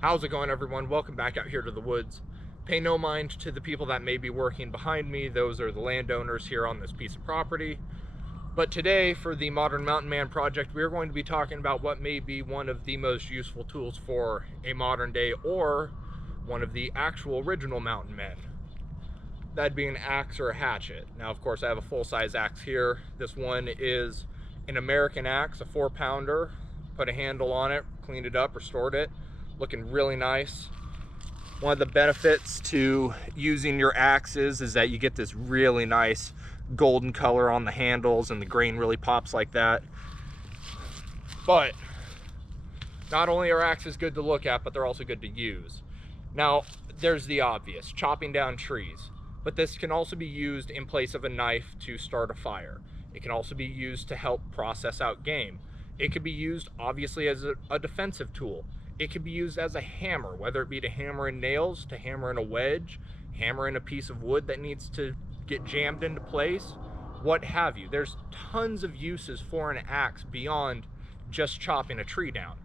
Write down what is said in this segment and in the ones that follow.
How's it going, everyone? Welcome back out here to the woods. Pay no mind to the people that may be working behind me. Those are the landowners here on this piece of property. But today, for the Modern Mountain Man project, we're going to be talking about what may be one of the most useful tools for a modern day or one of the actual original mountain men. That'd be an axe or a hatchet. Now, of course, I have a full-size axe here. This one is an American axe, a 4-pounder. Put a handle on it, cleaned it up, restored it. Looking really nice. One of the benefits to using your axes is that you get this really nice golden color on the handles and the grain really pops like that. But not only are axes good to look at, but they're also good to use. Now, there's the obvious, chopping down trees. But this can also be used in place of a knife to start a fire. It can also be used to help process out game. It could be used, obviously, as a defensive tool. It could be used as a hammer, whether it be to hammer in nails, to hammer in a wedge, hammer in a piece of wood that needs to get jammed into place, what have you. There's tons of uses for an axe beyond just chopping a tree down.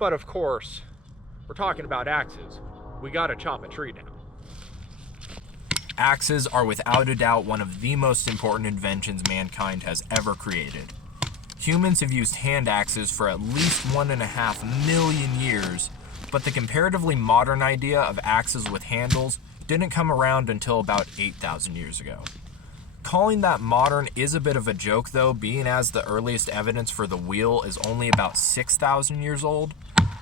But of course, we're talking about axes. We gotta chop a tree down. Axes are without a doubt one of the most important inventions mankind has ever created. Humans have used hand axes for at least 1.5 million years, but the comparatively modern idea of axes with handles didn't come around until about 8,000 years ago. Calling that modern is a bit of a joke though, being as the earliest evidence for the wheel is only about 6,000 years old,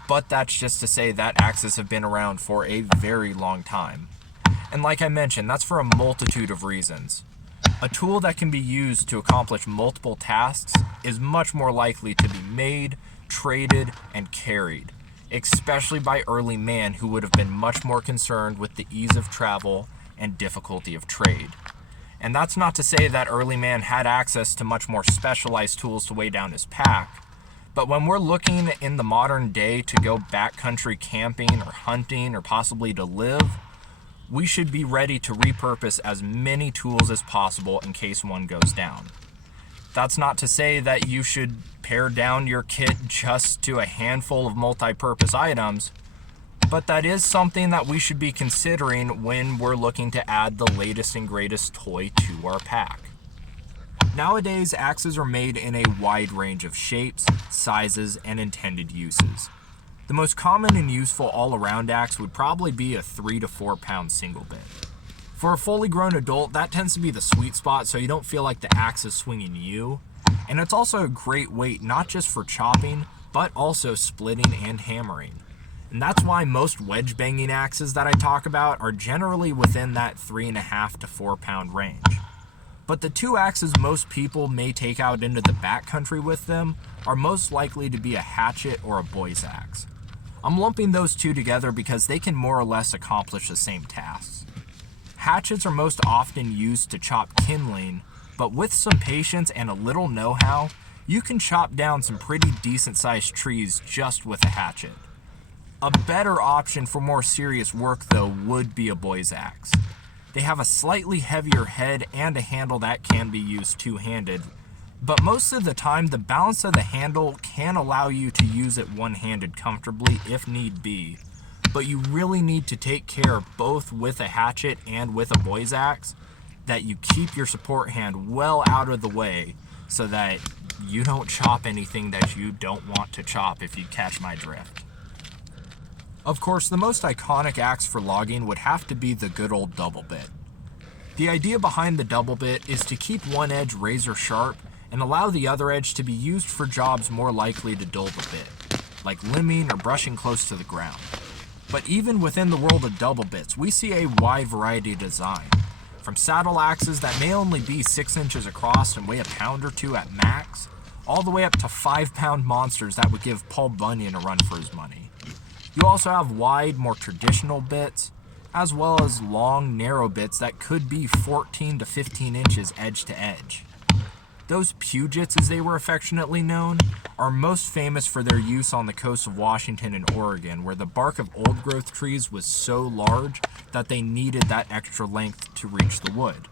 but that's just to say that axes have been around for a very long time. And like I mentioned, that's for a multitude of reasons. A tool that can be used to accomplish multiple tasks is much more likely to be made, traded, and carried, especially by early man who would have been much more concerned with the ease of travel and difficulty of trade. And that's not to say that early man had access to much more specialized tools to weigh down his pack, but when we're looking in the modern day to go backcountry camping or hunting or possibly to live, we should be ready to repurpose as many tools as possible in case one goes down. That's not to say that you should pare down your kit just to a handful of multi-purpose items, but that is something that we should be considering when we're looking to add the latest and greatest toy to our pack. Nowadays, axes are made in a wide range of shapes, sizes, and intended uses. The most common and useful all-around axe would probably be a 3 to 4 pound single bit. For a fully grown adult, that tends to be the sweet spot so you don't feel like the axe is swinging you. And it's also a great weight not just for chopping, but also splitting and hammering. And that's why most wedge banging axes that I talk about are generally within that 3.5 to 4 pound range. But the two axes most people may take out into the backcountry with them are most likely to be a hatchet or a boy's axe. I'm lumping those two together because they can more or less accomplish the same tasks. Hatchets are most often used to chop kindling, but with some patience and a little know-how, you can chop down some pretty decent-sized trees just with a hatchet. A better option for more serious work though would be a boy's axe. They have a slightly heavier head and a handle that can be used two-handed, but most of the time the balance of the handle can allow you to use it one-handed comfortably if need be, but you really need to take care both with a hatchet and with a boy's axe that you keep your support hand well out of the way so that you don't chop anything that you don't want to chop, if you catch my drift. Of course, the most iconic axe for logging would have to be the good old double bit. The idea behind the double bit is to keep one edge razor sharp and allow the other edge to be used for jobs more likely to dull the bit, like limbing or brushing close to the ground. But even within the world of double bits, we see a wide variety of design, from saddle axes that may only be 6 inches across and weigh a pound or two at max, all the way up to 5-pound monsters that would give Paul Bunyan a run for his money. You also have wide, more traditional bits, as well as long, narrow bits that could be 14 to 15 inches edge to edge. Those Pugets, as they were affectionately known, are most famous for their use on the coast of Washington and Oregon, where the bark of old-growth trees was so large that they needed that extra length to reach the wood.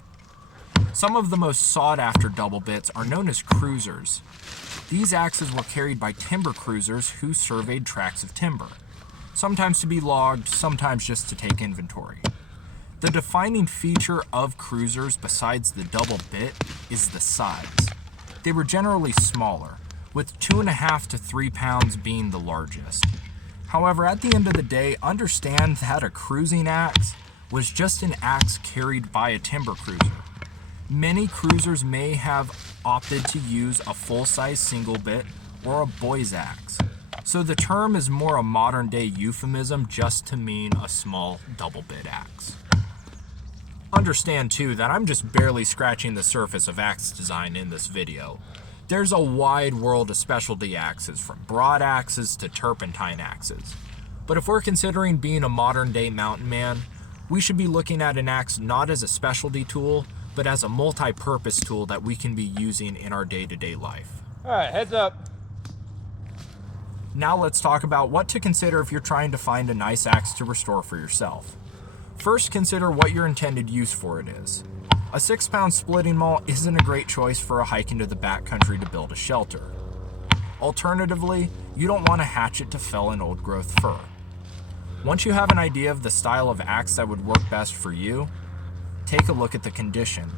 Some of the most sought-after double bits are known as cruisers. These axes were carried by timber cruisers who surveyed tracts of timber. sometimes to be logged, sometimes just to take inventory. The defining feature of cruisers besides the double bit is the size. They were generally smaller, with 2.5 to 3 pounds being the largest. However, at the end of the day, understand that a cruising axe was just an axe carried by a timber cruiser. Many cruisers may have opted to use a full-size single bit or a boy's axe, so the term is more a modern-day euphemism just to mean a small double bit axe. Understand too that I'm just barely scratching the surface of axe design in this video. There's a wide world of specialty axes, from broad axes to turpentine axes. But if we're considering being a modern day mountain man, we should be looking at an axe not as a specialty tool, but as a multi-purpose tool that we can be using in our day-to-day life. All right, heads up. Now let's talk about what to consider if you're trying to find a nice axe to restore for yourself. First, consider what your intended use for it is. A 6-pound splitting maul isn't a great choice for a hike into the backcountry to build a shelter. Alternatively, you don't want a hatchet to fell an old-growth fir. Once you have an idea of the style of axe that would work best for you, take a look at the condition.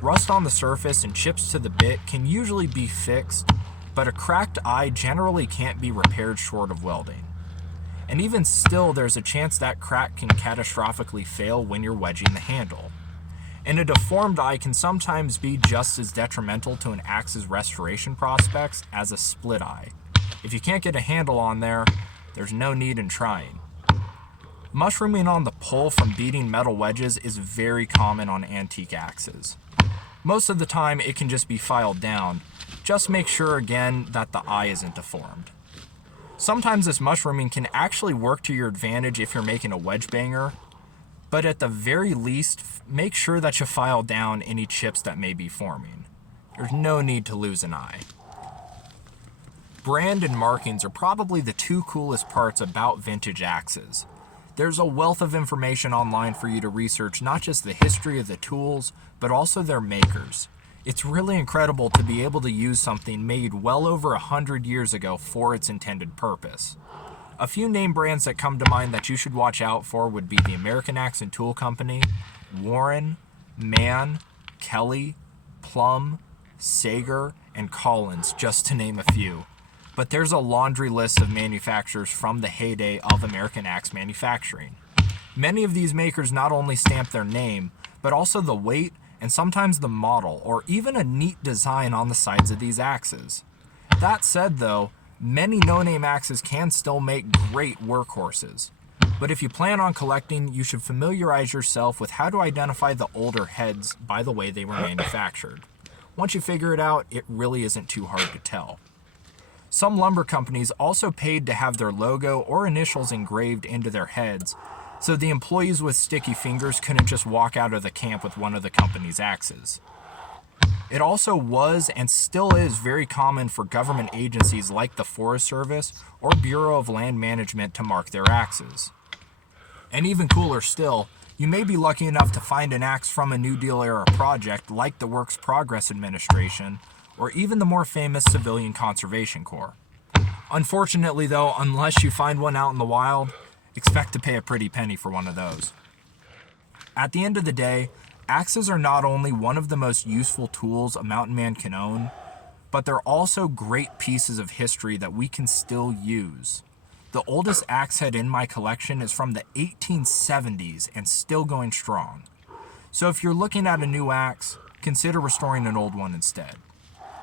Rust on the surface and chips to the bit can usually be fixed, but a cracked eye generally can't be repaired short of welding. And even still, there's a chance that crack can catastrophically fail when you're wedging the handle. And a deformed eye can sometimes be just as detrimental to an axe's restoration prospects as a split eye. If you can't get a handle on there, there's no need in trying. Mushrooming on the pull from beating metal wedges is very common on antique axes. Most of the time it can just be filed down. Just make sure again that the eye isn't deformed. Sometimes this mushrooming can actually work to your advantage if you're making a wedge banger, but at the very least, make sure that you file down any chips that may be forming. There's no need to lose an eye. Brand and markings are probably the two coolest parts about vintage axes. There's a wealth of information online for you to research not just the history of the tools, but also their makers. It's really incredible to be able to use something made well over 100 years ago for its intended purpose. A few name brands that come to mind that you should watch out for would be the American Axe and Tool Company, Warren, Mann, Kelly, Plum, Sager, and Collins, just to name a few. But there's a laundry list of manufacturers from the heyday of American axe manufacturing. Many of these makers not only stamp their name, but also the weight and sometimes the model, or even a neat design on the sides of these axes. That said though, many no-name axes can still make great workhorses. But if you plan on collecting, you should familiarize yourself with how to identify the older heads by the way they were manufactured. Once you figure it out, it really isn't too hard to tell. Some lumber companies also paid to have their logo or initials engraved into their heads, so the employees with sticky fingers couldn't just walk out of the camp with one of the company's axes. It also was and still is very common for government agencies like the Forest Service or Bureau of Land Management to mark their axes. And even cooler still, you may be lucky enough to find an axe from a New Deal era project like the Works Progress Administration, or even the more famous Civilian Conservation Corps. Unfortunately though, unless you find one out in the wild, expect to pay a pretty penny for one of those. At the end of the day, axes are not only one of the most useful tools a mountain man can own, but they're also great pieces of history that we can still use. The oldest axe head in my collection is from the 1870s and still going strong. So if you're looking at a new axe, consider restoring an old one instead.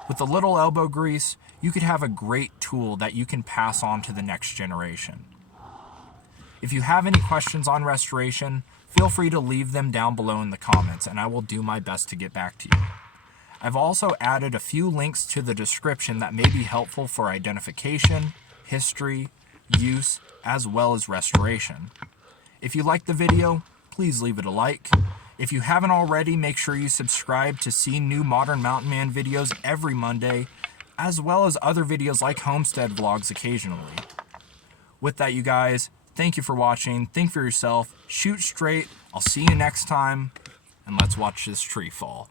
With a little elbow grease, you could have a great tool that you can pass on to the next generation. If you have any questions on restoration, feel free to leave them down below in the comments and I will do my best to get back to you. I've also added a few links to the description that may be helpful for identification, history, use, as well as restoration. If you liked the video, please leave it a like. If you haven't already, make sure you subscribe to see new Modern Mountain Man videos every Monday, as well as other videos like homestead vlogs occasionally. With that, you guys, thank you for watching, think for yourself, shoot straight, I'll see you next time, and let's watch this tree fall.